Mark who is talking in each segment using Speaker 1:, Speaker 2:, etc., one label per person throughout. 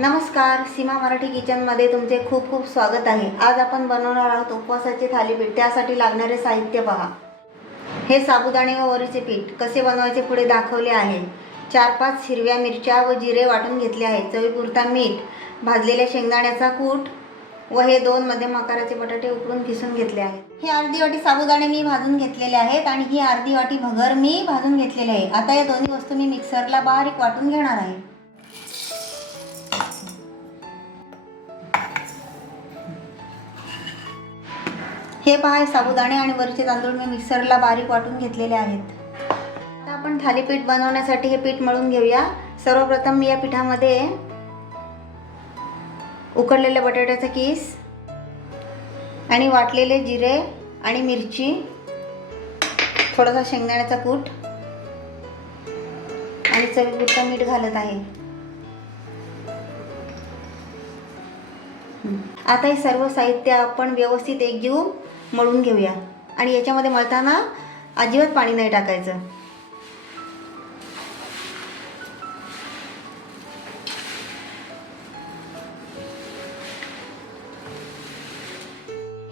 Speaker 1: नमस्कार सीमा मराठी किचनमध्ये तुमचे खूप खूप स्वागत आहे. आज आपण बनवणार आहोत उपवासाचे थालीपीठ त्यासाठी लागणारे साहित्य पहा. हे साबुदाणे व वरीचे पीठ कसे बनवायचे पुढे दाखवले आहे. चार पाच हिरव्या मिरच्या व जिरे वाटून घेतले आहे चवीपुरता मीठ भाजलेल्या शेंगदाण्याचा कूट व हे दोन मध्यम आकाराचे बटाटे उकडून किसून घेतले आहेत. हे अर्धी वाटी साबुदाणे मी भाजून घेतलेले आहेत आणि ही अर्धी वाटी भगर मी भाजून घेतलेले आहे. आता या दोन्ही वस्तू मी मिक्सरला बारीक वाटून घेणार आहे. हे पहा साबुदाणे आणि वरचे तांदूळ मी मिक्सरला बारीक वाटून घेतलेले आहेत. आता आपण थालीपीठ बनवण्यासाठी हे पीठ मळून घेऊया. सर्वप्रथम मी या पिठामध्ये उकडलेल्या बटाट्याचा किस आणि वाटलेले जिरे आणि मिरची थोडासा शेंगदाण्याचा कूट आणि चवीपुरतं मीठ घालत आहे. आता हे सर्व साहित्य आपण व्यवस्थित एकजीव मळून घेऊया. आणि याच्यामध्ये मळताना अजिबात पाणी नाही टाकायचं.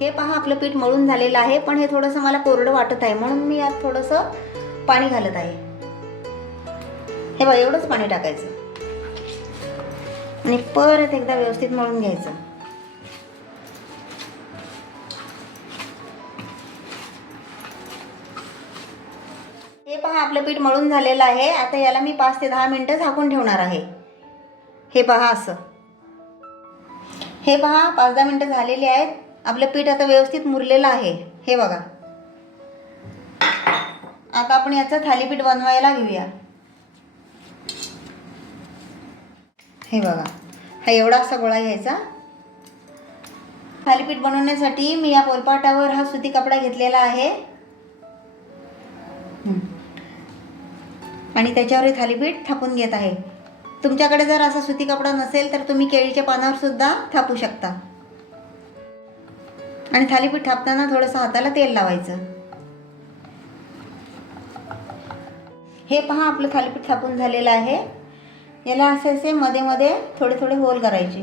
Speaker 1: हे पहा आपलं पीठ मळून झालेलं आहे पण हे थोडंसं मला कोरडं वाटत आहे म्हणून मी यात थोडंसं पाणी घालत आहे. हे बघा एवढंच पाणी टाकायचं. आणि परत एकदा व्यवस्थित मळून घ्यायचं. पहा आपलं पीठ मळून झालेलं आहे. आता याला मी पाच ते दहा मिनटं झाकून ठेवणार आहे. हे पहा असं. हे पहा पाच दहा मिनटं झालेली आहेत. आपलं पीठ आता व्यवस्थित मुरलेलं आहे. हे बघा. आता आपण याचं थालीपीठ बनवायला घेऊया. हे बघा. हा एवढा असा गोळा घ्यायचा. थालीपीठ बनवण्यासाठी मी या पोरपाटावर हा सुती कपडा घेतलेला आहे. आणि त्याच्यावर हे थालीपीठ थापून घेत आहे. तुमच्याकडे जर असा सुती कपडा नसेल तर तुम्ही केळीच्या पानावर सुद्धा थापू शकता. आणि थालीपीठ थापताना थोडंसं हाताला तेल लावायचं. हे पहा आपलं थालीपीठ थापून झालेलं आहे. याला असे असे मध्ये मध्ये थोडे थोडे होल करायचे.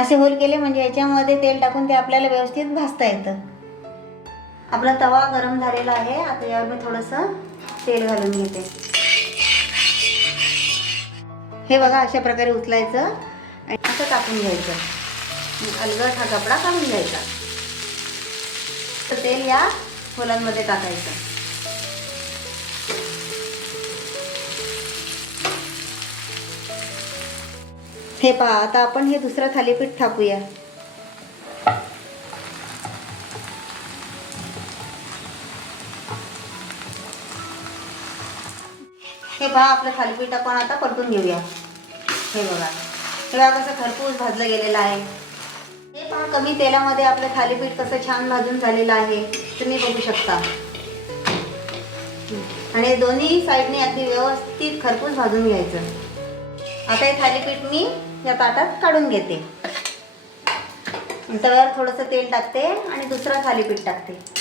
Speaker 1: असे होल केले म्हणजे याच्यामध्ये तेल टाकून ते आपल्याला व्यवस्थित भाजता येतं. आपला तवा गरम झालेला आहे. आता यावर मी थोडंसं तेल घालून घेते. हे बघा अशा प्रकारे उचलायचं आणि असं टाकून घ्यायचं. आणि अलगद हा कपडा काढून घ्यायचा. तर तेल या फुलांमध्ये टाकायचं. हे पहा आता आपण हे दुसरं थालीपीठ थापूया हे पहा आपलं थालीपीठ आपण आता परतून घेऊया. हे बघा. हे बघा कसं खरपूस भाजलं गेलेलं आहे. हे पहा कमी तेलामध्ये आपलं थालीपीठ कसं छान भाजून झालेलं आहे. तुम्ही बघू शकता. आणि दोन्ही साईडने अगदी व्यवस्थित खरपूस भाजून घ्यायचं. आता हे थालीपीठ मी या ताटात काढून घेते. तव्यावर थोडंसं तेल टाकते आणि दुसरं थालीपीठ टाकते.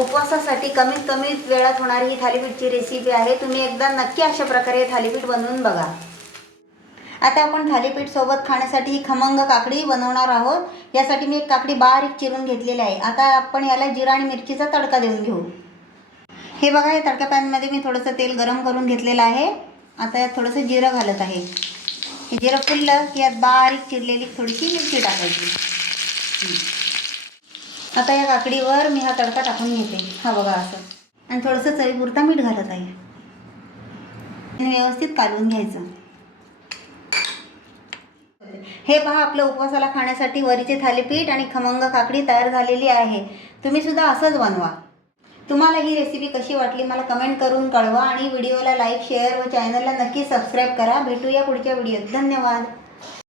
Speaker 1: उपवासासाठी कमीत कमी वेळात होणारी ही थालीपीठची रेसिपी आहे. तुम्ही एकदा नक्की अशा प्रकारे थालीपीठ बनवून बघा. आता आपण थालीपीठ सोबत खाण्यासाठी ही खमंग काकडी बनवणार आहोत. यासाठी मी एक काकडी बारीक चिरून घेतलेली आहे. आता आपण याला जिरा आणि मिरचीचा तडका देऊन घेऊ. हे बघा हे तडका पॅनमध्ये मी थोडंसं तेल गरम करून घेतलेलं आहे. आता यात थोडंसं जिरं घालत आहे. हे जिरं फुललं की यात बारीक चिरलेली थोडीशी मिरची टाकायची. आता या काकडीवर मी हा तडका टाकून घेते. हा बघा असं. आणि थोडंसं चवीपुरता मीठ घालत आहे. आणि व्यवस्थित कालवून घ्यायचं. हे पहा आपल्या उपवासाला खाण्यासाठी वरीचे थालीपीठ आणि खमंग काकडी तयार झालेली आहे. तुम्ही सुद्धा असंच बनवा. तुम्हाला ही रेसिपी कशी वाटली मला कमेंट करून कळवा आणि व्हिडिओला लाईक शेअर व चॅनलला नक्की सबस्क्राईब करा. भेटूया पुढच्या व्हिडिओत धन्यवाद.